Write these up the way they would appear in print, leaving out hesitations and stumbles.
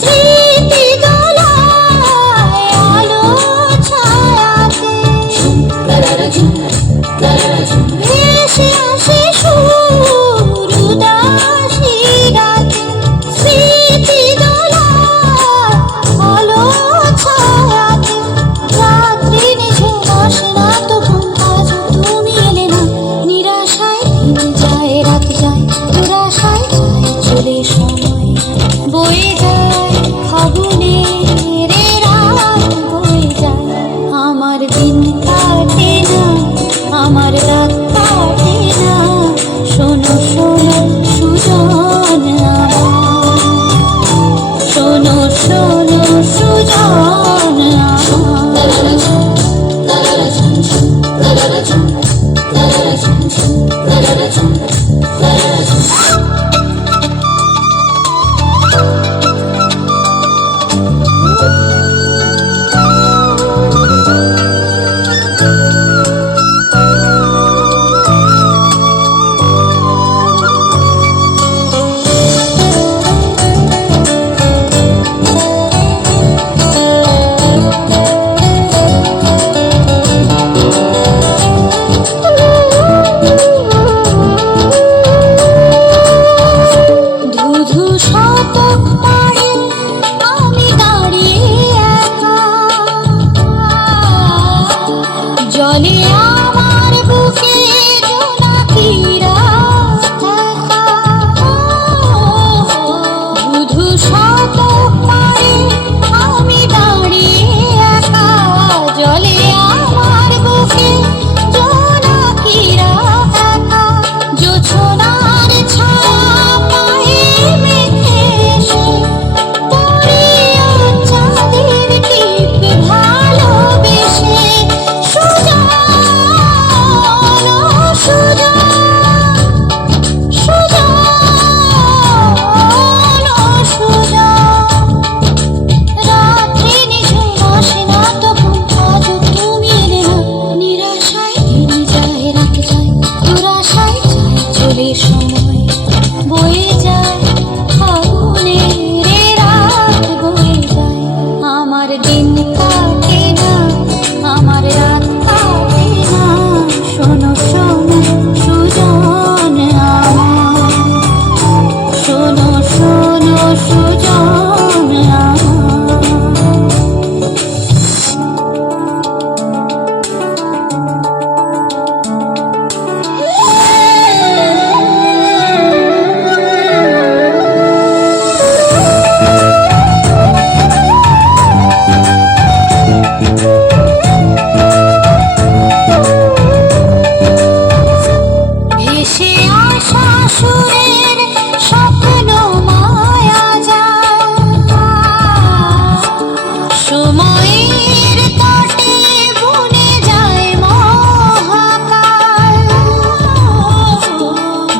স্মৃতি দোলায় আলো ছায়াতে ভেসে আসে সুর উদাসী রাতে। স্মৃতি দোলায় আলো ছায়াতে রাত্রি নিঝুম আসে না তবু আজও তুমি এলে না। নিরাশায় দিন যায় রাত যায় দুরাশায় যায় চলে সময় বয়ে যায় ফাগুনের রাত বয়ে যায়। আমার দিন কাটে না আমার রাত কাটে না শোনো শোনো সুজন আমার শোনো শোনো সুজন ধুধু শতক পাড়ে আমি দাঁড়িয়ে একা জলে আমার বুকে জোনাকিরা একা। ধুধু শতক পাড়ে আমি দাঁড়িয়ে একা জলে আমার বুকে জোনাকিরা একা। জোছনার ছায়া পায়ে মেখে এসে পড়িয়া চাঁদের টিপ ভালোবেসে সুজন সুজন সুজন সুজন। রাত্রি নিঝুম আসে না তবু আজও তুমি এলে না। নিরাশায় দিন যায় রাত যায় দুরাশায় যায় চলে সময় বয়ে যায় ফাগুনের রাত বয়ে যায়। আমার দিন কাটে না আমার রাত কাটে না শোনো শোনো সুজন আমার শোনো শোনো সুজন ভেসে আসা সুরের স্বপ্ন মায়া যায় সময়ের তটে বনে যায় মহাকাল।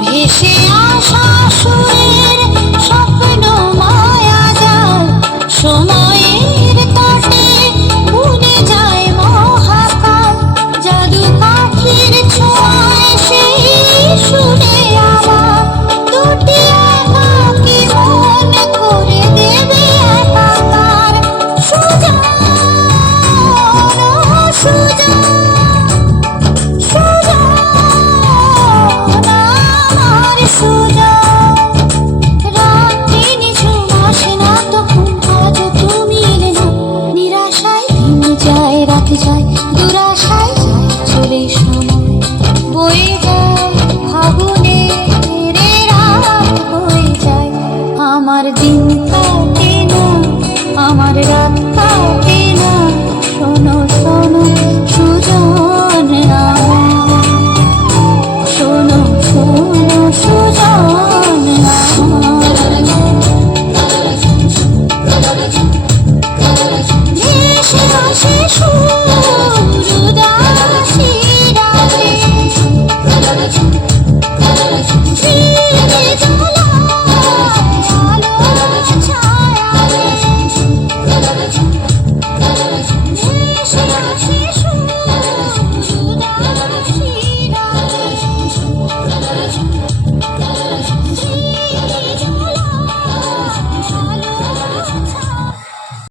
ভেসে আসা সুরের